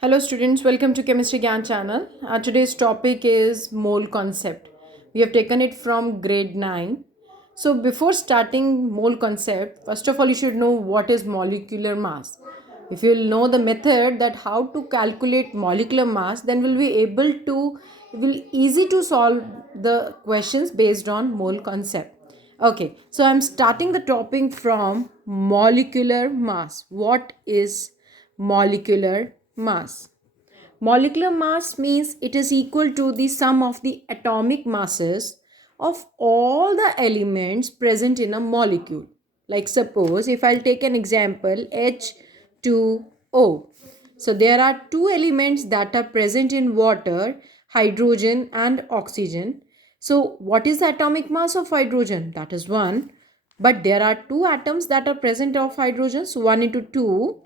Hello students, welcome to Chemistry Gyan channel. Today's topic is mole concept. We have taken it from grade 9. So before starting mole concept, first of all you should know what is molecular mass. If you will know the method that how to calculate molecular mass, then we'll be able to will easy to solve the questions based on mole concept. Okay, so I'm starting the topic from molecular mass. What is molecular mass? Molecular mass means it is equal to the sum of the atomic masses of all the elements present in a molecule. Like suppose if I'll take an example H2O. So there are two elements that are present in water, hydrogen and oxygen. So what is the atomic mass of hydrogen? That is 1. But there are two atoms that are present of hydrogen. So 1 into 2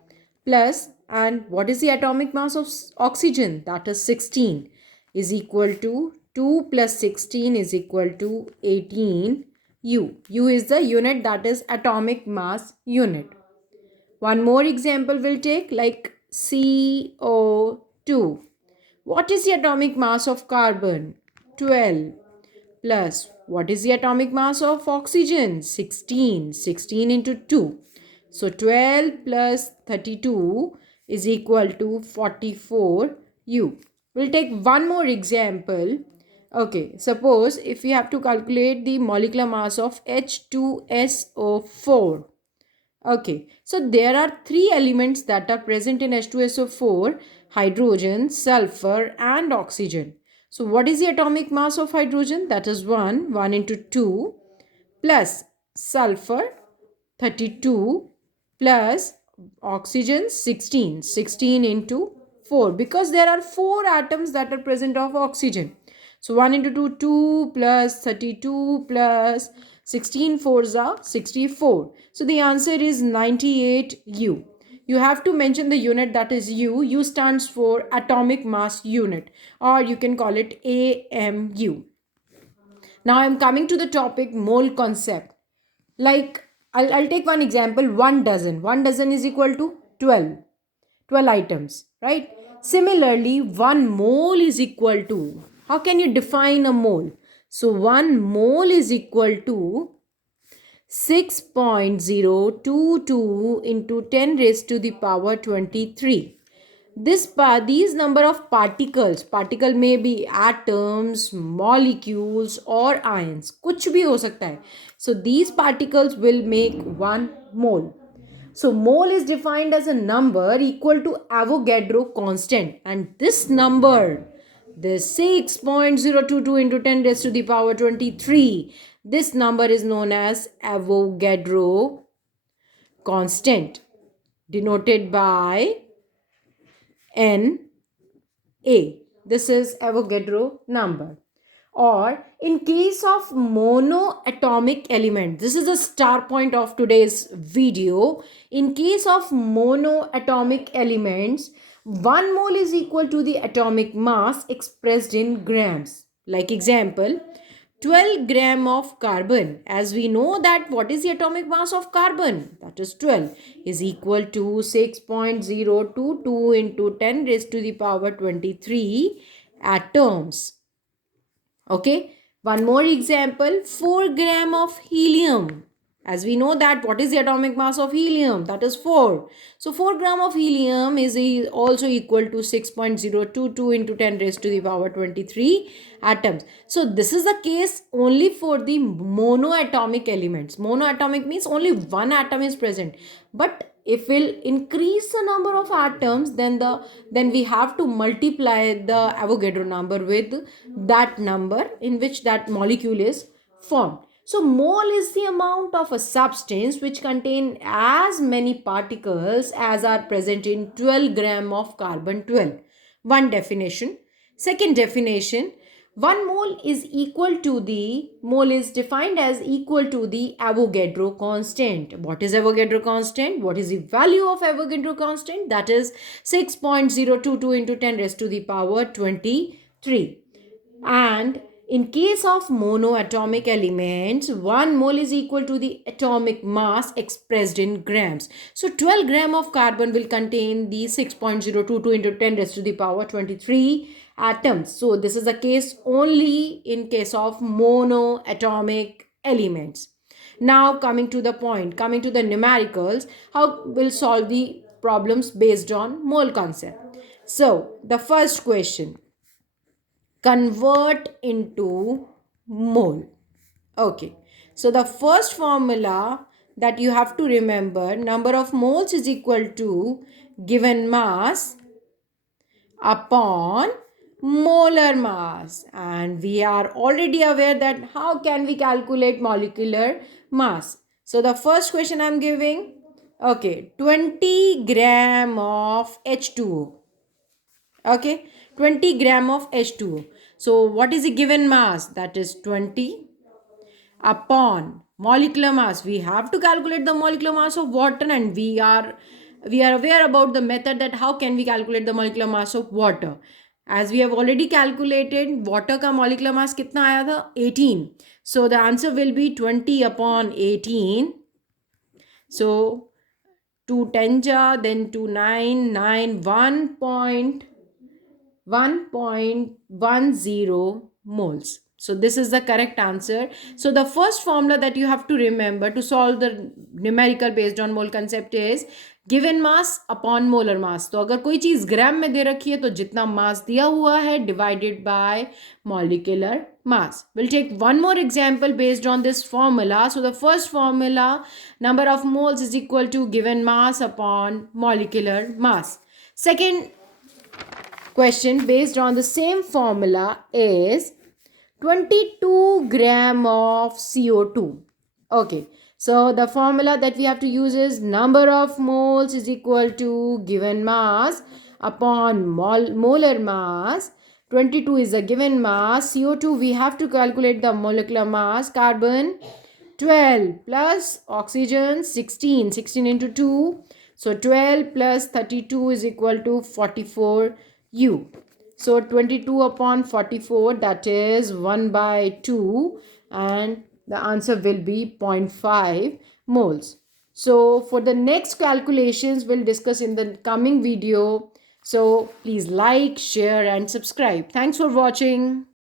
plus, and what is the atomic mass of oxygen? That is 16 is equal to 2 plus 16 is equal to 18 U. U is the unit, that is atomic mass unit. One more example we'll take, like CO2. What is the atomic mass of carbon? 12 plus, what is the atomic mass of oxygen? 16. 16 into 2. So 12 plus 32 is equal to 44 U. We'll take one more example. Okay, suppose if we have to calculate the molecular mass of H2SO4. Okay, so there are three elements that are present in H2SO4: hydrogen, sulfur and oxygen. So what is the atomic mass of hydrogen? That is 1. 1 into 2 plus sulfur 32 plus oxygen 16. 16 into 4, because there are 4 atoms that are present of oxygen. So 1 into 2, 2 plus 32 plus 16 fours are 64. So the answer is 98 U. You have to mention the unit, that is U. U stands for atomic mass unit, or you can call it AMU. Now I'm coming to the topic mole concept. Like I'll take one example, 1 dozen. 1 dozen is equal to 12. 12 items, right? Similarly, 1 mole is equal to, how can you define a mole? So 1 mole is equal to 6.022 into 10 raised to the power 23. These number of particle may be atoms, molecules or ions, कुछ भी हो सकता है. So these particles will make 1 mole. So mole is defined as a number equal to Avogadro constant, and this number, the 6.022 into 10 raised to the power 23, this number is known as Avogadro constant, denoted by Na. This is Avogadro number. Or in case of monoatomic element, this is the star point of today's video. In case of monoatomic elements, 1 mole is equal to the atomic mass expressed in grams. Like example, 12 gram of carbon. As we know that what is the atomic mass of carbon? That is 12 is equal to 6.022 into 10 raised to the power 23 atoms. Okay, one more example, 4 gram of helium. As we know that what is the atomic mass of helium? That is 4. So 4 gram of helium is also equal to 6.022 into 10 raised to the power 23 atoms. So this is the case only for the monoatomic elements. Monoatomic means only one atom is present. But if we'll increase the number of atoms, then we have to multiply the Avogadro number with that number in which that molecule is formed. So mole is the amount of a substance which contain as many particles as are present in 12 gram of carbon 12. One definition. Second definition, 1 mole is defined as equal to the Avogadro constant. What is Avogadro constant? What is the value of Avogadro constant? That is 6.022 into 10 raised to the power 23. And In case of monoatomic elements, 1 mole is equal to the atomic mass expressed in grams. So 12 gram of carbon will contain the 6.022 into 10 raised to the power 23 atoms. So this is the case only in case of monoatomic elements. Now coming to the point, coming to the numericals, how we'll solve the problems based on mole concept. So the first question, convert into mole. Okay, so the first formula that you have to remember, number of moles is equal to given mass upon molar mass, and we are already aware that how can we calculate molecular mass. So the first question I'm giving, okay, 20 gram of H2O. Okay, 20 gram of H2O. So what is the given mass? That is 20 upon molecular mass. We have to calculate the molecular mass of water, and we are aware about the method that how can we calculate the molecular mass of water. As we have already calculated, water का molecular mass कितना आया था? 18. So the answer will be 20 upon 18. So 2 10 ja, then 2 9 9 1.10 moles. So this is the correct answer. So the first formula that you have to remember to solve the numerical based on mole concept is given mass upon molar mass. तो अगर कोई चीज़ ग्राम में दे रखी है तो जितना मास दिया हुआ है divided by molecular mass. We'll take one more example based on this formula. So the first formula, number of moles is equal to given mass upon molecular mass. Second question based on the same formula is 22 gram of CO2. Okay, so the formula that we have to use is number of moles is equal to given mass upon molar mass. 22 is the given mass. CO2 we have to calculate the molecular mass. Carbon 12 plus oxygen 16. 16 into 2. So 12 plus 32 is equal to 44 U. So 22 upon 44, that is 1 by 2, and the answer will be 0.5 moles. So for the next calculations, we'll discuss in the coming video. So please like, share and subscribe. Thanks for watching.